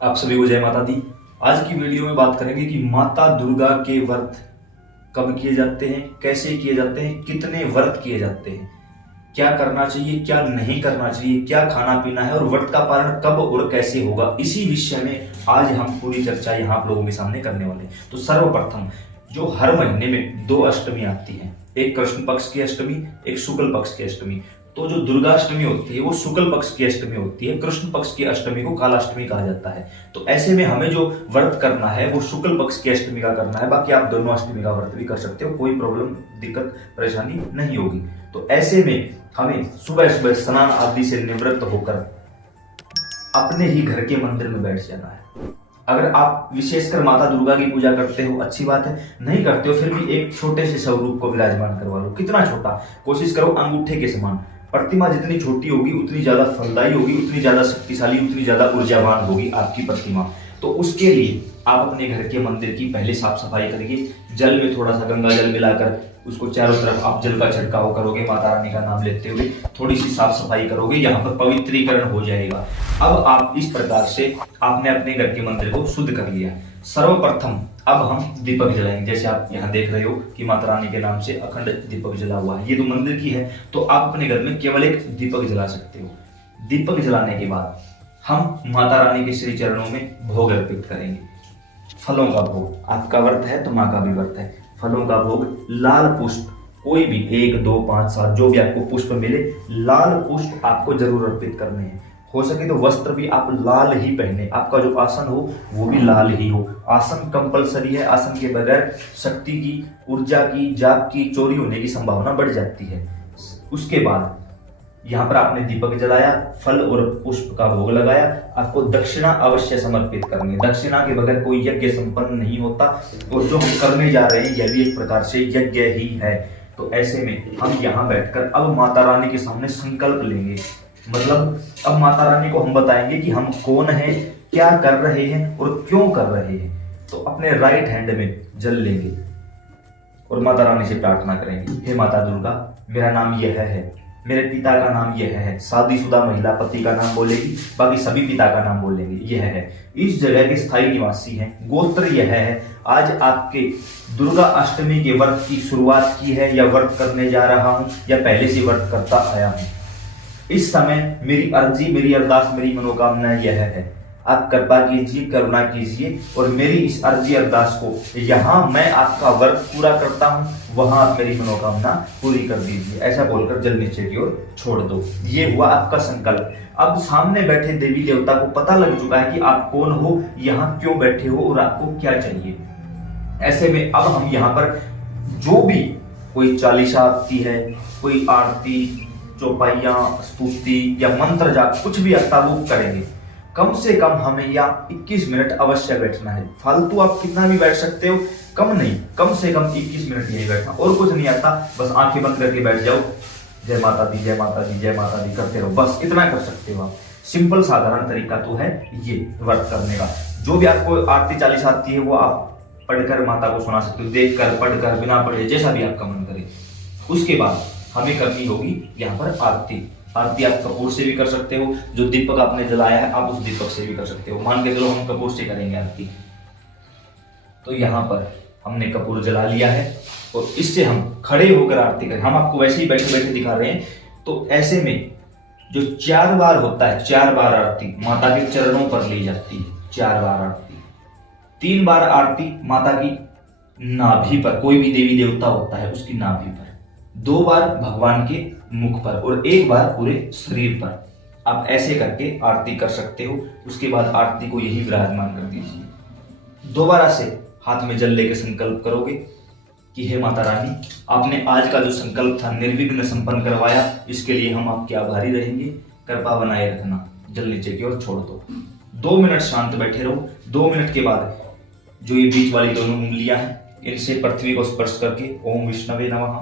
आप सभी को जय माता दी। आज की वीडियो में बात करेंगे कि माता दुर्गा के व्रत कब किए जाते हैं, कैसे किए जाते हैं, कितने व्रत किए जाते हैं, क्या करना चाहिए, क्या नहीं करना चाहिए, क्या खाना पीना है और व्रत का पालन कब और कैसे होगा। इसी विषय में आज हम पूरी चर्चा यहाँ आप लोगों के सामने करने वाले हैं। तो सर्वप्रथम जो हर महीने में दो अष्टमी आती हैं, एक कृष्ण पक्ष की अष्टमी, एक शुक्ल पक्ष की अष्टमी। तो जो दुर्गाष्टमी होती है वो शुक्ल पक्ष की अष्टमी होती है, कृष्ण पक्ष की अष्टमी को कालाष्टमी कहा जाता है। तो ऐसे में हमें जो व्रत करना है वो शुक्ल पक्ष की अष्टमी का करना है। बाकी आप दोनों अष्टमी का व्रत भी कर सकते हो, कोई प्रॉब्लम दिक्कत परेशानी नहीं होगी। तो ऐसे में हमें सुबह सुबह स्नान आदि से निवृत्त होकर अपने ही घर के मंदिर में बैठ जाना है। अगर आप विशेषकर माता दुर्गा की पूजा करते हो अच्छी बात है, नहीं करते हो फिर भी एक छोटे से स्वरूप को विराजमान करवा लो। कितना छोटा, कोशिश करो अंगूठे के समान। प्रतिमा जितनी छोटी होगी उतनी ज्यादा फलदायी होगी, उतनी ज्यादा शक्तिशाली, उतनी ज्यादा ऊर्जावान होगी आपकी प्रतिमा। तो उसके लिए आप अपने घर के मंदिर की पहले साफ सफाई करिए। जल में थोड़ा सा गंगा जल मिलाकर उसको चारों तरफ आप जल का छिड़काव करोगे, माता रानी का नाम लेते हुए थोड़ी सी साफ सफाई करोगे, यहाँ पर पवित्रीकरण हो जाएगा। अब आप इस प्रकार से आपने अपने घर के मंदिर को शुद्ध कर लिया। सर्वप्रथम अब हम दीपक जलाएंगे। जैसे आप यहाँ देख रहे हो कि माता रानी के नाम से अखंड दीपक जला हुआ है। ये तो मंदिर की है, तो आप अपने घर में केवल एक दीपक जला सकते हो। दीपक जलाने के बाद हम माता रानी के श्री चरणों में भोग अर्पित करेंगे। फलों का भोग, आपका व्रत है तो माँ का भी व्रत है। फलों का भोग, लाल पुष्प, कोई भी 1, 2, 5, 7 जो भी आपको पुष्प मिले, लाल पुष्प आपको जरूर अर्पित करने हैं। हो सके तो वस्त्र भी आप लाल ही पहने, आपका जो आसन हो वो भी लाल ही हो। आसन कंपलसरी है, आसन के बगैर शक्ति की, ऊर्जा की, जाप की चोरी होने की संभावना बढ़ जाती है। उसके बाद यहाँ पर आपने दीपक जलाया, फल और पुष्प का भोग लगाया, आपको दक्षिणा अवश्य समर्पित करनी है। दक्षिणा के बगैर कोई यज्ञ संपन्न नहीं होता, और जो हम करने जा रहे हैं यह भी एक प्रकार से यज्ञ ही है। तो ऐसे में हम यहाँ बैठकर अब माता रानी के सामने संकल्प लेंगे। मतलब अब माता रानी को हम बताएंगे कि हम कौन हैं, क्या कर रहे हैं और क्यों कर रहे हैं। तो अपने राइट हैंड में जल लेंगे और माता रानी से प्रार्थना करेंगे, हे माता दुर्गा, मेरा नाम यह है, मेरे पिता का नाम यह है। शादीशुदा महिला पति का नाम बोलेगी, बाकी सभी पिता का नाम बोलेंगे। यह है, इस जगह के स्थायी निवासी हैं, गोत्र यह है। आज आपके दुर्गा अष्टमी के व्रत की शुरुआत की है, या व्रत करने जा रहा हूं, या पहले से व्रत करता आया हूं। इस समय मेरी अर्जी, मेरी अरदास, मेरी मनोकामना यह है, आप कृपा कीजिए, करुणा कीजिए और मेरी इस अर्जी अरदास को यहाँ मैं आपका व्रत पूरा करता हूँ, वहां आप मेरी मनोकामना पूरी कर दीजिए। ऐसा बोलकर जल नीचे की ओर छोड़ दो। ये हुआ आपका संकल्प। अब सामने बैठे देवी देवता को पता लग चुका है कि आप कौन हो, यहाँ क्यों बैठे हो और आपको क्या चाहिए। ऐसे में अब हम यहाँ पर जो भी कोई चालीसा आती है, कोई आरती, चौपाइया, स्तुति या मंत्र जाप, कुछ भी आता वो करेंगे। कम से कम हमें यहाँ 21 मिनट अवश्य बैठना है। फालतू आप कितना भी बैठ सकते हो, कम नहीं, कम से कम 21 मिनट यही बैठना। और कुछ नहीं आता, बस आंखें बंद करके बैठ जाओ, जय माता दी, जय माता दी, जय माता दी करते रहो। बस इतना कर सकते हो आप। सिंपल साधारण तरीका तो है ये व्रत करने का। जो भी आपको आरती चालीसा आती है वो आप पढ़कर माता को सुना सकते हो, देखकर, पढ़कर, बिना पढ़े, जैसा भी आपका मन करे। उसके बाद हमें करनी होगी यहाँ पर आरती। आरती आप कपूर से भी कर सकते हो, जो दीपक आपने जलाया है आप उस दीपक से भी कर सकते हो। मान के चलो हम कपूर से करेंगे आरती, तो यहाँ पर हमने कपूर जला लिया है और इससे हम खड़े होकर आरती करें। हम आपको वैसे ही बैठे बैठे दिखा रहे हैं। तो ऐसे में जो 4 बार होता है, 4 बार आरती माता के चरणों पर ली जाती है। 4 बार आरती, 3 बार आरती माता की नाभि पर, कोई भी देवी देवता होता है उसकी नाभि पर, 2 बार भगवान के मुख पर और 1 बार पूरे शरीर पर। आप ऐसे करके आरती कर सकते हो। उसके बाद आरती को यही विराजमान कर दीजिए। दोबारा से हाथ में जल लेके संकल्प करोगे कि हे माता रानी, आपने आज का जो संकल्प था निर्विघ्न संपन्न करवाया, इसके लिए हम आपके आभारी रहेंगे, कृपा बनाए रखना। जल नीचे की ओर छोड़ दो। 2 मिनट शांत बैठे रहो। 2 मिनट के बाद जो ये बीच वाली दोनों उंगलियां हैं, इनसे पृथ्वी को स्पर्श करके ओम विष्णवे नमः,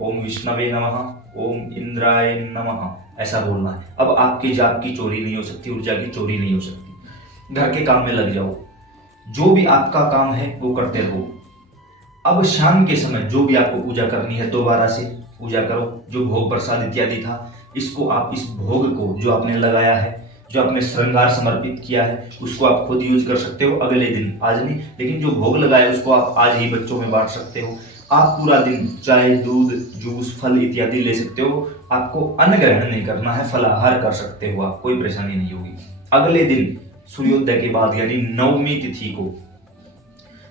ओम विष्णवे नमः, ओम इंद्राय नमः ऐसा बोलना है। अब आपके जाप की चोरी नहीं हो सकती, ऊर्जा की चोरी नहीं हो सकती। घर के काम में लग जाओ, जो भी आपका काम है वो करते रहो। अब शाम के समय जो भी आपको पूजा करनी है दोबारा से पूजा करो। जो भोग प्रसाद इत्यादि था, इसको आप, इस भोग को जो आपने लगाया है जो आपने श्रृंगार समर्पित किया है उसको आप खुद यूज कर सकते हो अगले दिन, आज नहीं, लेकिन जो भोग लगा है उसको आप आज ही बच्चों में बांट सकते हो। आप पूरा दिन चाय, दूध, जूस, फल इत्यादि ले सकते हो। आपको अन्न ग्रहण नहीं करना है, फलाहार कर सकते हो आप, कोई परेशानी नहीं होगी। अगले दिन सूर्योदय के बाद यानी नवमी तिथि को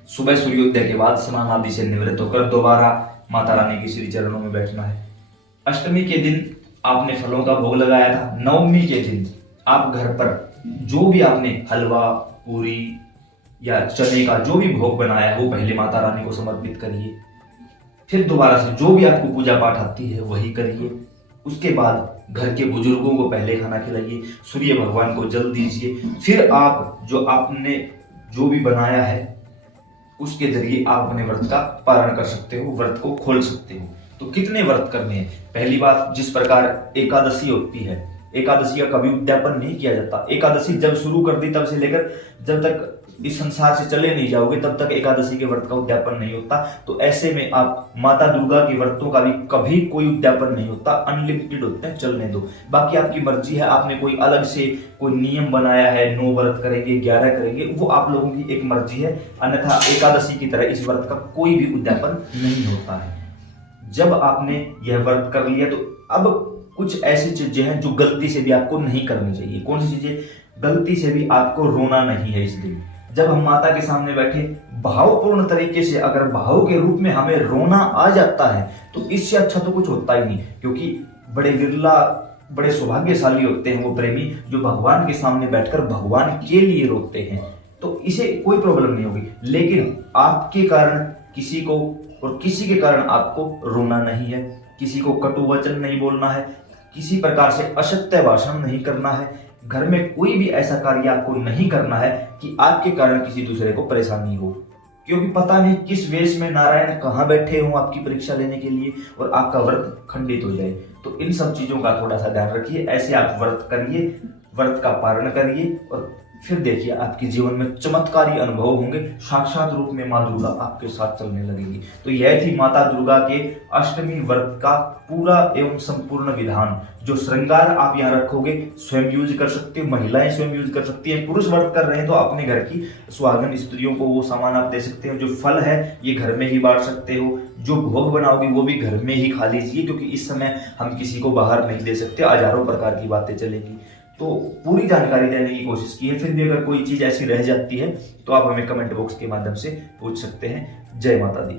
सुबह सूर्योदय के बाद स्नान आदि से निवृत्त होकर दोबारा माता रानी के श्री चरणों में बैठना है। अष्टमी के दिन आपने फलों का भोग लगाया था, नवमी के दिन आप घर पर जो भी आपने हलवा, पूरी या चने का जो भी भोग बनाया है वो पहले माता रानी को समर्पित करिए। फिर दोबारा से जो भी आपको पूजा पाठ आती है वही करिए। उसके बाद घर के बुजुर्गों को पहले खाना खिलाइए, सूर्य भगवान को जल दीजिए। फिर आप जो आपने जो भी बनाया है उसके जरिए आप अपने व्रत का पालन कर सकते हो, व्रत को खोल सकते हो। तो कितने व्रत करने हैं? पहली बात, जिस प्रकार एकादशी होती है, एकादशी का कभी उद्यापन नहीं किया जाता। एकादशी जब शुरू कर दी तब से लेकर जब तक इस संसार से चले नहीं जाओगे तब तक एकादशी के व्रत का उद्यापन नहीं होता। तो ऐसे में आप माता दुर्गा के व्रतों का भी कभी कोई उद्यापन नहीं होता, अनलिमिटेड होते हैं, चलने दो। बाकी आपकी मर्जी है, आपने कोई अलग से कोई नियम बनाया है, 9 व्रत करेंगे, 11 करेंगे, वो आप लोगों की एक मर्जी है। अन्यथा एकादशी की तरह इस व्रत का कोई भी उद्यापन नहीं होता है। जब आपने यह व्रत कर लिया तो अब कुछ ऐसी चीजें हैं जो गलती से भी आपको नहीं करनी चाहिए। कौन सी चीजें? गलती से भी आपको रोना नहीं है इस दिन। जब हम माता के सामने बैठे भावपूर्ण तरीके से अगर भाव के रूप में हमें रोना आ जाता है तो इससे अच्छा तो कुछ होता ही नहीं, क्योंकि बड़े विरला, बड़े सौभाग्यशाली होते हैं वो प्रेमी जो भगवान के सामने बैठकर भगवान के लिए रोते हैं। तो इसे कोई प्रॉब्लम नहीं होगी। लेकिन आपके कारण किसी को और किसी के कारण आपको रोना नहीं है, किसी को कटु वचन नहीं बोलना है, किसी प्रकार से असत्य भाषण नहीं करना है, घर में कोई भी ऐसा कार्य आपको नहीं करना है कि आपके कारण किसी दूसरे को परेशानी हो। क्योंकि पता नहीं किस वेश में नारायण कहाँ बैठे हों आपकी परीक्षा लेने के लिए और आपका व्रत खंडित हो जाए। तो इन सब चीजों का थोड़ा सा ध्यान रखिए। ऐसे आप व्रत करिए, व्रत का पालन करिए और फिर देखिए आपके जीवन में चमत्कारी अनुभव होंगे। साक्षात रूप में माँ दुर्गा आपके साथ चलने लगेगी। तो यह थी माता दुर्गा के अष्टमी व्रत का पूरा एवं संपूर्ण विधान। जो श्रृंगार आप यहाँ रखोगे स्वयं यूज कर सकते हो, महिलाएं स्वयं यूज कर सकती हैं। पुरुष व्रत कर रहे हैं तो अपने घर की सुहागन स्त्रियों को वो सामान आप दे सकते हो। जो फल है ये घर में ही बांट सकते हो। जो भोग बनाओगे वो भी घर में ही खा लीजिए, क्योंकि इस समय हम किसी को बाहर नहीं दे सकते, हजारों प्रकार की बातें चलेगी। तो पूरी जानकारी देने की कोशिश की है। फिर भी अगर कोई चीज ऐसी रह जाती है तो आप हमें कमेंट बॉक्स के माध्यम से पूछ सकते हैं। जय माता दी।